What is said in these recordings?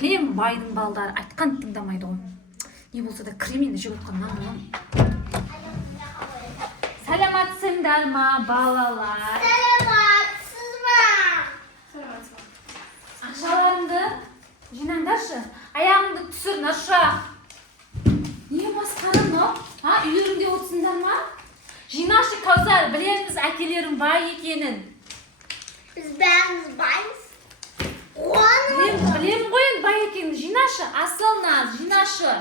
Білем, байдың балдары айтқан тыңдамайды ғой. Не болса да кіремені жеп отқаннан болам. Саламатсыңдар ма, балалар? Саламатсыз ба? Ақшаларыңды жинаңдаршы. Аяғыңды түсіріңдерші. Не масқара мынау? Үйлеріңде отырсыңдар ма? Жинашы Кәусар, білеміз әкелерің бай екенін. Біз бәріміз баймыз. Білем ғой бай екенін. Жинашы, асылназ, жинашы.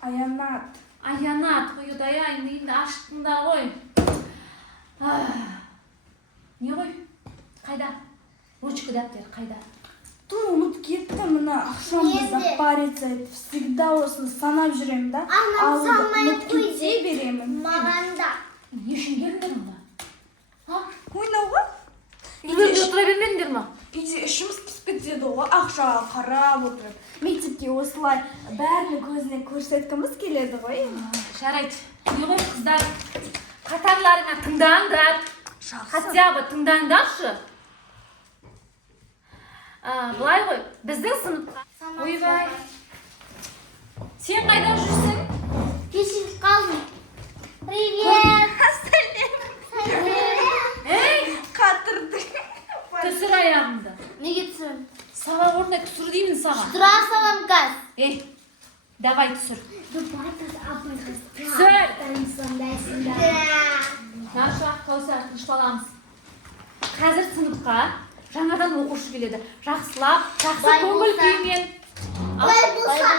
Аянат. Аянат, құйыдай енді ашықтыңдар ғой. Не ғой? Қайда? Ручка дәптер қайда? Ту ұмыт кетті мына ақшамды запариться етіп. Всегда осыны санап жүремін да. Анам санмай кетсе беремін. Маған да. Не үшін келдіңдер мұнда? Ойнауға? Үйлерде отыра бермедіңдер ма? Үйде ішіміз пісіп кетеді ғой, ақшаға қарап отырып. Мектепке осылай бәрінің көзіне көрсеткіміз келеді ғой. Жарайды. Не ғой қыздар? Қатарларыңа тыңдаңдар. Хотя бы тыңдаңдаршы. Былай ғой, біздің сыныпқа. Ойбай. Сен қайда жүрсің? Кешігіп қалдым. Привет. Ей, Қатырды. түсір аяғымды. Неге түсірім? Сабақ орнында түсір деймін саған. Тұра салам қаз. Ей, давай түсір. Түсір. Наша, Кәусар, тыныш баламыз. Қазір сыныпқа жаңадан оқушы келеді. Жақсылап, жақсы көңіл күймен. Бай болса,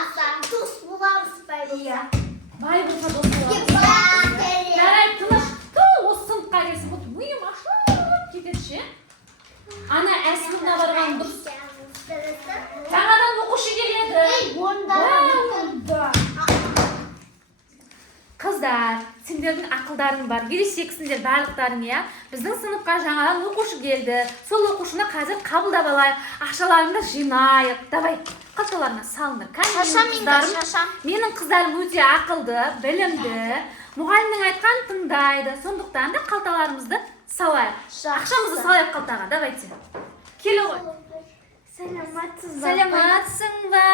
дос боламыз бай болса. Бай болса дос боламыз. Жарай, тыныш. Осы сыныпқа келсін. Миым ашылып кетеді ше. Ана әсіліне барған дұрыс. Жаңадан оқушы келеді. Қыздар, сендердің ақылдарың бар, ересексіңдер барлықтарың, иә? Біздің сыныпқа жаңадан оқушы келді. Сол оқушыны қазір қабылдап алайық. Ақшаларыңды жинайық. Давай, қалталарына салыңдар. Менің қыздарым өте ақылды, білімді. Мұғалімнің айтқан тыңдайды. Сондықтан да қалталарымызды салайық. Ақшамызды салайық қалтаға, давайте. Келе ғой. Саламатсың ба?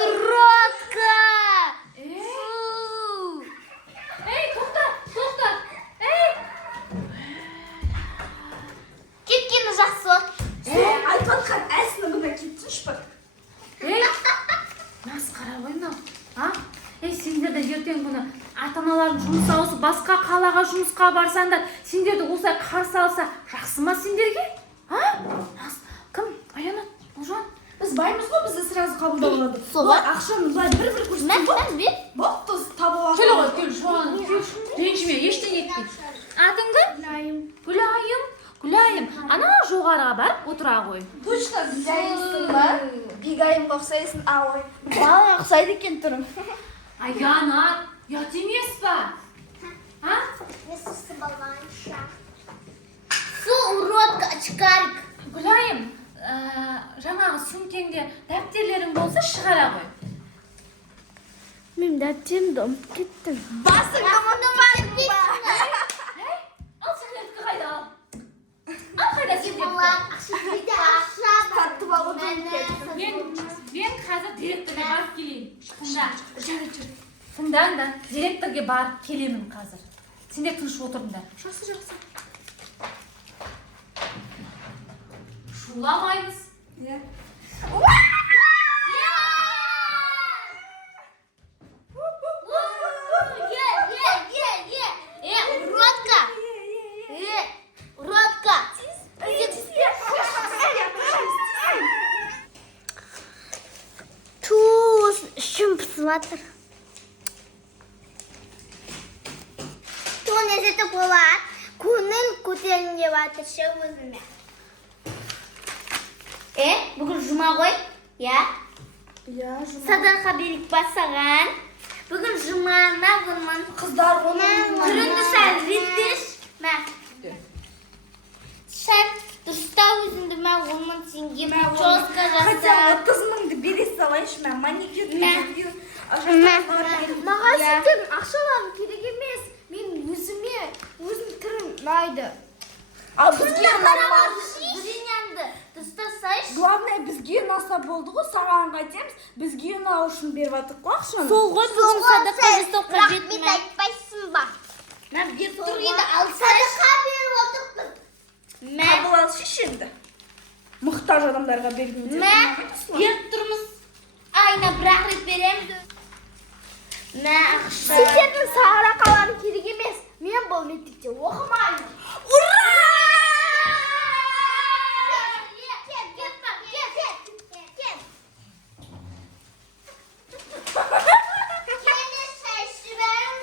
Уродка! Ей, тоқта. Ей! Кеткені жақсы. Айтқан әсінігіне кетсінші бір. Ей, масқара ғой мынау. Ей, сендер де ертең күні ата-аналарың жұмыс ауысып, басқа қалаға жұмысқа барсаңдар, сендерді осылай қарсы алса, жақсы ма сендерге? Кім? Аянат, Ұлжан? Біз баймыз ғой, бізді сразу қабылдап алады. Солай. Ақшаны былай бір-бір көрсетіп ғой. Боқты табыл алады. Келе ғой, кел, жоған. Ренжіме, ештеңе етпейді. Атыңды? Гүлайым. Ана жоғарыға барып отыра ғой. Точно, Гүлайымсың ба? Бегайымға ұқсайсың, ой. Бала ұқсайды екен түрім. Аянат, ұят емес па? Месіс баланша. Су уродка, очкарик. Гүлайым, жаңағы сөмкеңде дәптертерің болса шығара ғой. Мен дәптерімді ұмытып кеттім. Басыңды ұмытып кеттің. Ал сендердікі қайда? Ал қайда сендердікі? Тартып алып кеттім. Мен қазір директорға барып келейін. Тыңдаңдар, директорға барып келемін қазір. Сендер тыныш отырыңдар. Жақсы. Шуламаймыз. Уродка. Туз, ішім пісіп жатыр. Тоны жетіп болады. Көңіл көтерін деп жатыр ше өзіме. Бүгін жұма ғой? Я? Жұма. Садақа берік басаған. Бүгін жұмана ғылман. Қыздар оның. Түрінді сәл реттеш. Мә. Сәл дұрыста өзіңді мә ғылман сенге чоска Хотя жасап. 30 мыңды бере салайыншы мә. Маникюр. Маған сендердің ақшаларым керек емес. Мен өзім түрім ұнайды. Ал бізге нормально. Зрениямды дұрыстасайшы. бізге ұнаса болды ғой, саған қайтеміз. Бізге ұнау үшін беріп жатырмық қой ақшаны. Сол ғой бүгін садақа жасауға Рахмет жетті. айтпайсың ба? Мә бер тұр енді алсай. Садақа беріп отырмын. Мә Қабыл алшы енді. Мұқтаж адамдарға бергенде. бер тұрмыз. Айна бір-ақ рет береміз. Мә ақша. Сендердің садақаларың керек емес. Мен бұл мектепте оқымаймын. Ура!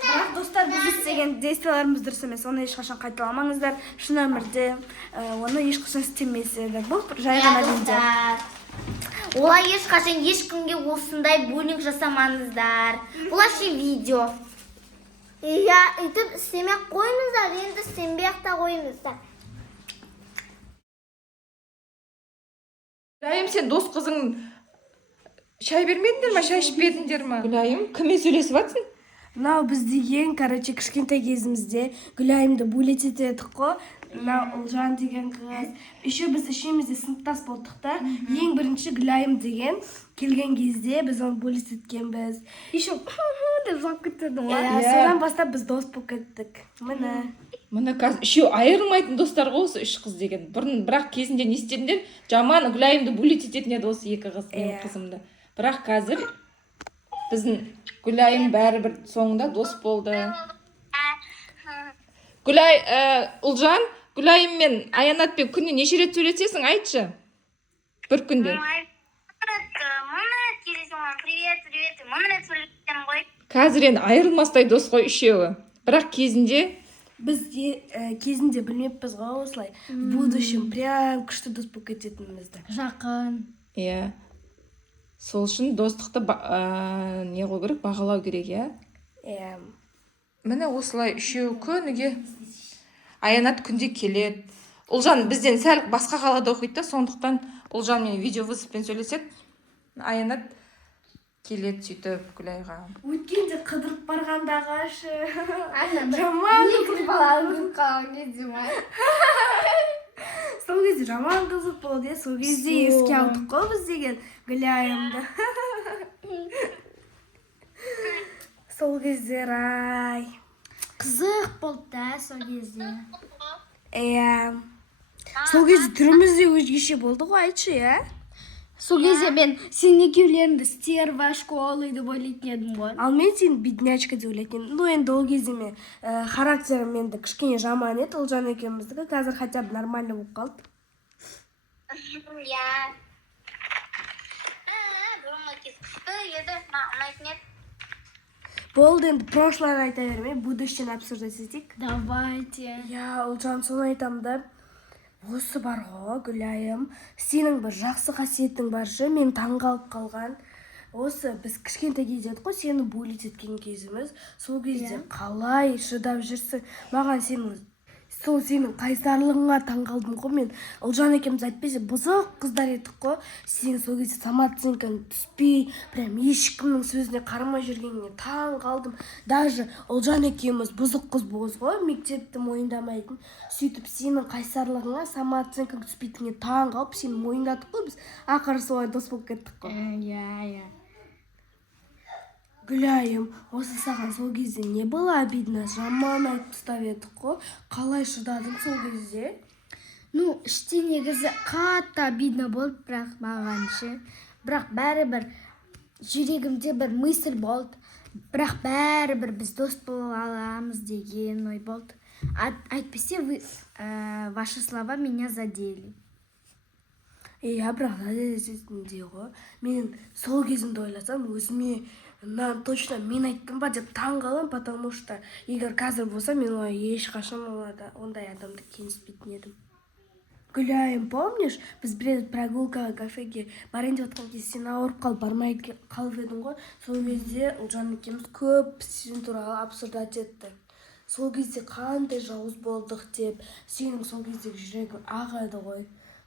Бірақ достар, біз істеген действияларымыз дұрыс емес. Оны ешқашан қайталамаңыздар. Шын өмірде оны ешқашан істемейсіздер. Бұл жай ғана видео. Олай ешқашан ешкімге осындай буллинг жасамаңыздар. Бұл әшейін видео. Иә, үйтіп істемек қойыңыздар, енді істемей-ақ та қойыңыздар. Гүлайым, сен дос қызың шай бермедіңдер ма, шай ішпедіңдер ма? Гүлайым, кіммен сөйлесіп жатсың? Мынау біз деген, кішкентай кезімізде Гүлайымды буллить етедік қой. Мынау Ұлжан деген қыз. Еще біз үшеумізде сыныптас болдық та. Ең бірінші Гүлайым деген келген кезде біз оны буллить еткенбіз. Еще деп жылап кеттердің ғой. Содан бастап біз дос болып кеттік. Мына қазір үшеу айырылмайтын достар ғой осы үш қыз деген. Бұрын бірақ кезінде не істедіңдер? Жаман Гүлайымды буллить ететін еді осы екі қыз, менің қызымды. Бірақ қазір біздің Гүлайым бәрібір соңында дос болды. Ұлжан, Гүлайым мен Аянатпен күніне неше рет сөйлесесің, айтшы? Бір күнде. Қазір енді айырылмастай дос қой үшеуі. Бірақ кезінде Біз кезінде білмеппіз ғой осылай. В будущем прям күшті дос болып кететінімізді. Жақын. Иә. Сол үшін достықты не қой керек, бағалау керек, иә? Иә. Міне осылай үшеу күніге Аянат күнде келеді. Ұлжан бізден сәл басқа қалада оқиды, сондықтан Ұлжан мен видеовызбен сөйлесек, Аянат келеді сөйтіп Гүлайға. Өткенде қыдырып барғандағы ашы. Жаман баланың қалған кезде ма? Сол кезде жаман қызық болды, сол кезде еске алдық қой біз деген Гүлайымды. Сол кездер ай. Қызық болды да сол кезде. Иә. Сол кезде түріміз де өзгеше болды ғой, айтшы, иә? Сол кезде мен сен екеулеріңді стерва школы деп ойлайтын едім ғой. Ал мен сені беднячка деп ойлайтын едім. Ну енді ол кезде мен характерім менде кішкене жаман еді, Ұлжан екеуміздікі. Қазір хотя бы нормально болып қалды. Иә. Бұрынғы кез күшті еді, ұнайтын еді. Болды, енді прошлойны айта бермей, будущені обсуждать етейік. Давайте. Иә, Ұлжан, соны айтамын да. Осы бар ғой, Гүлайым, сенің бір жақсы қасиетің бар шы, мен таңғалып қалған. Осы біз кішкентай кезде едік қой, сені буллить еткен кезіміз. Сол кезде қалай шыдап жүрсің? Маған сенің қайсарлығыңа таңғалдым ғой мен. Ұлжан екеуміз айтпесе бұзық қыздар едік қой. Сен сол кезде самооценкаң түспей, прям ешкімнің сөзіне қарамай жүргеніне таңғалдым. Даже Ұлжан екеуміз бұзық қыз боз ғой, мектепті мойындамайтын. Сөйтіп сенің қайсарлығыңа самооценкаң түспейтініне таңғалып, сені мойындадық қой біз. Ақыры солай дос болып кеттік қой. Иә. Гүлайым, осы саған сол кезде не было обидно? Жаман айтып тастап едік қой. Қалай шыдадың сол кезде? Ну, іште негізі қатты обидно болды, бірақ маған ше. Бірақ бәрібір жүрегімде бір мысль болды. Бірақ бәрібір біз дос бола аламыз деген ой болды. Айтпесе, ваши слова меня задели. Иә, бірақ задели ғой. Мен сол кезімді ойласам, өзіме точно мен айттым ба деп таңғаламын, потому что егер қазір болса, мен олай ешқашан ондай адамды кемсітпейтін едім. Гүлайым, помнишь, біз бір прогулкаға кафеге барайын деп жатқан кезде сен ауырып қалып бармай қалып едің ғой. Сол кезде Ұлжан екеуміз көп сен туралы обсуждать етті. Сол кезде қандай жауыз болдық деп, сенің сол кездегі жүрегің ағады ғой.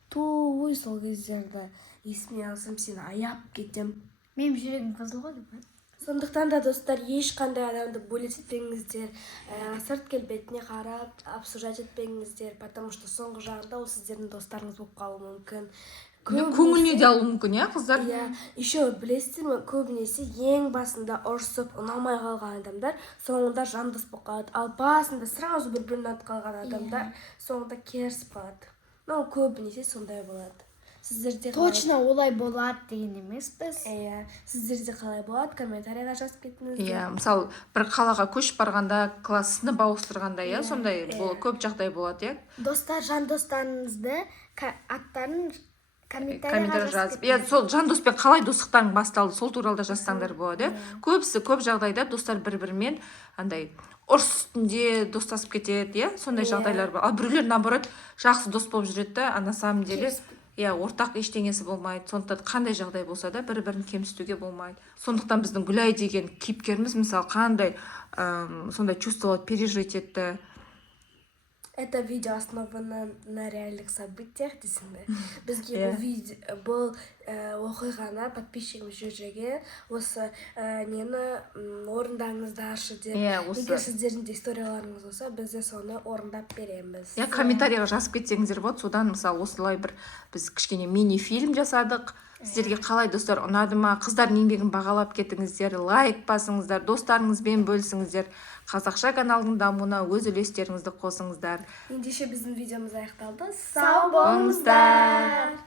Той, сол кездерді есіме алсам, сені аяп кетем. Менің жүрегім қызыл ғой деп. Сондықтан да достар, ешқандай адамды буллить етпеңіздер, сырт келбетіне қарап обсуждать етпеңіздер, потому что соңғы жағында ол сіздердің достарыңыз болып қалуы мүмкін. көңіліне де алуы мүмкін иә қыздар. Иә, еще білесіздер ме, көбінесе ең басында ұрысып ұнамай қалған адамдар соңында жандос болып қалады, ал басында сразу бір-бірін ұнатып қалған адамдар соңында керісіп қалады. Ну, көбінесе сондай болады. Сіздерде Точно олай болады деген емеспіз. Иә, сіздерде қалай болады? Комментарийға жазып кетіңіздер. Иә, мысалы бір қалаға көшіп барғанда, класс сынып ауыстырғанда, иә, сондай көп жағдай болады, иә. Достар, жан достарыңызды аттарын комментарийға Комментарий жазып жазып. Иә, сол жан доспен қалай достықтарың басталды, сол туралы да жазсаңдар болады, иә. Көбісі көп жағдайда достар бір-бірімен андай ұрыс үстінде достасып кетеді, иә, сондай жағдайлар бар. Ал біреулер наоборот жақсы дос болып жүреді да, а на самом деле иә, ортақ ештеңесі болмайды. Сондықтан қандай жағдай болса да бір-бірін кемсітуге болмайды. Сондықтан біздің Гүлай деген кейіпкеріміз мысалы қандай сондай чувствоваларды пережить етті. Это видео основано на реальных событиях дейсің бе? Бізге бұл оқиғаны подписчигіміз жүрген осы нені орындаңыздаршы деп. Егер сіздердің де историяларыңыз болса, біз де соны орындап береміз. Иә, комментарийға жазып кетсеңіздер болады. Содан мысалы осылай бір біз кішкене мини-фильм жасадық. Сіздерге қалай достар ұнады ма? Қыздардың еңбегін бағалап кетіңіздер, лайк басыңыздар, достарыңызбен бөлісіңіздер. Қазақша каналдың дамуына өз үлестеріңізді қосыңыздар. Ендеше біздің видеомыз аяқталды. Сау болыңыздар.